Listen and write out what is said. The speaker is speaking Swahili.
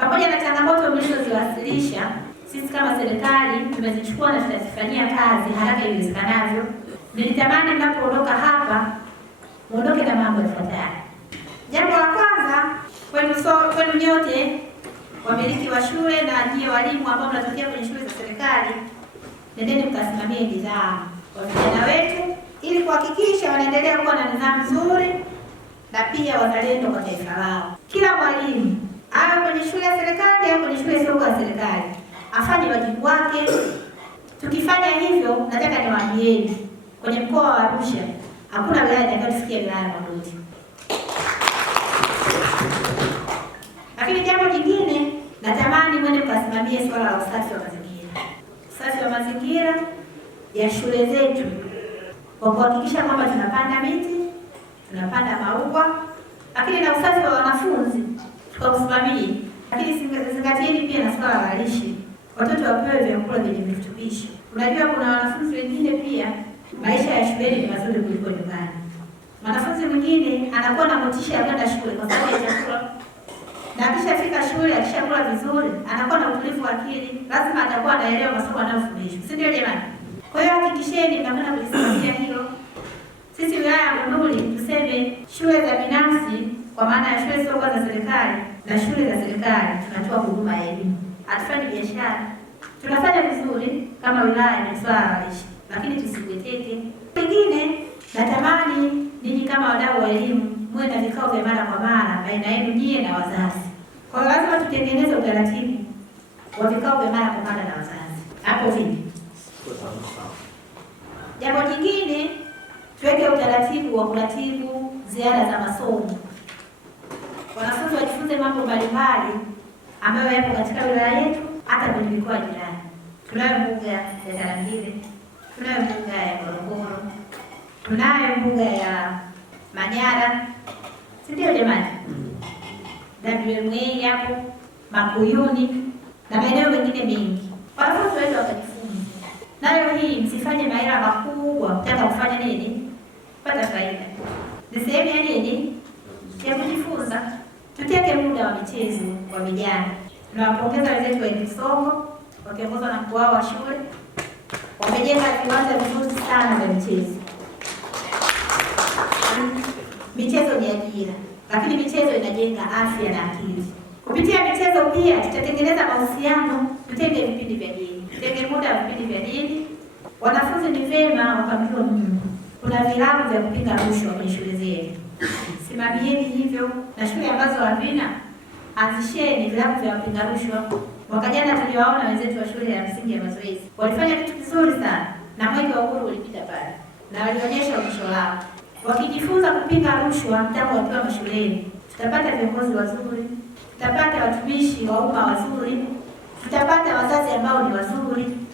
Pamoja na changamoto mlizoziwasilisha, sisi kama serikali tumezichukua na tutazifanyia kazi haraka iwezekanavyo. Nilitamani mnapoondoka hapa muondoke na mambo yafuatayo. Jambo la kwanza, kwenu nyote wamiliki wa shule na nyie walimu ambao mnatokea kwenye shule za serikali, nendeni mkasimamie nidhamu kwa vijana wetu ili kuhakikisha wanaendelea kuwa na nidhamu nzuri na pia wazalendo kwa taifa lao. Kila mwalimu awe kwenye shule ya serikali au kwenye shule isiyokuwa ya serikali afanye wajibu wake. Tukifanya hivyo, nataka niwaambieni, kwenye mkoa wa Arusha hakuna wilaya itakayofikia wilaya ya Monduli. Lakini jambo jingine, natamani mwende mkasimamie swala la usafi wa mazingira. Usafi wa mazingira ya shule zetu kwa kuhakikisha kwamba tunapanda miti, tunapanda maua, lakini na usafi wa wanafunzi tukausimamie. Lakini zingatieni pia na swala la lishe. Watoto wapewe vyakula vyenye virutubisho. Unajua kuna wanafunzi wengine pia maisha ya shuleni ni mazuri kuliko nyumbani. Mwanafunzi mwingine anakuwa na motisha ya kwenda shule kwa sababu ya chakula. Na akishafika shule, akishakula vizuri, anakuwa na utulivu wa akili, lazima atakuwa anaelewa masomo anayofundishwa. Si ndio jamani? Kwa hiyo hakikisheni mnakwenda kulisimamia hilo. Sisi wilaya ya Monduli tuseme shule za binafsi kwa maana ya shule sio za serikali na shule za serikali tunatoa huduma ya elimu. Hatufanyi biashara. Tunafanya vizuri kama wilaya ni swala la lishe, lakini tusibweteke. Pengine natamani ninyi kama wadau wa elimu muwe na vikao vya mara kwa mara baina yenu nyie na wazazi. Kwa hiyo lazima tutengeneze utaratibu wa vikao vya mara kwa mara na wazazi. Hapo vipi? Jambo jingine, tuweke utaratibu wa kuratibu ziara za masomo. Wanafunzi wajifunze mambo mbalimbali ambayo yapo katika wilaya yetu hata kwenye mikoa jirani. Tunayo mbuga ya Tarangire, tunayo mbuga ya Morogoro, tunayo mbuga ya Manyara. Si ndio jamani? WMA hapo, Makuyuni na maeneo mengine mengi. Wanafunzi waende wakajifunza. Nayo hii msifanye mahela makubwa mtaka kufanya nini? Pata faida. Ni sehemu ya nini? Ya kujifunza. Tuteke muda wa michezo wa vijana. Tunawapongeza wenzetu wa Kisongo wakiongozwa na mkuu wao wa shule. Wamejenga viwanja vizuri sana vya michezo. Michezo ni ajira, lakini michezo inajenga afya na akili. Kupitia michezo pia tutatengeneza mahusiano, tutenge vipindi vya dini. Tutenge muda wa vipindi vya dini. Wanafunzi ni vyema wakamjua Mungu. Kuna vilabu vya kupinga rushwa kwenye shule zetu. Simamieni hivyo, na shule ambazo havina anzisheni vilabu vya kupinga rushwa. Mwaka jana tuliwaona wenzetu wa shule ya msingi ya Mazoezi. Walifanya kitu kizuri sana na mwenge wa uhuru ulipita pale. Na walionyesha onyesho lao. Wakijifunza kupinga rushwa tangu wakiwa mashuleni, tutapata viongozi wazuri, tutapata watumishi wa umma wazuri, tutapata wazazi ambao ni wazuri,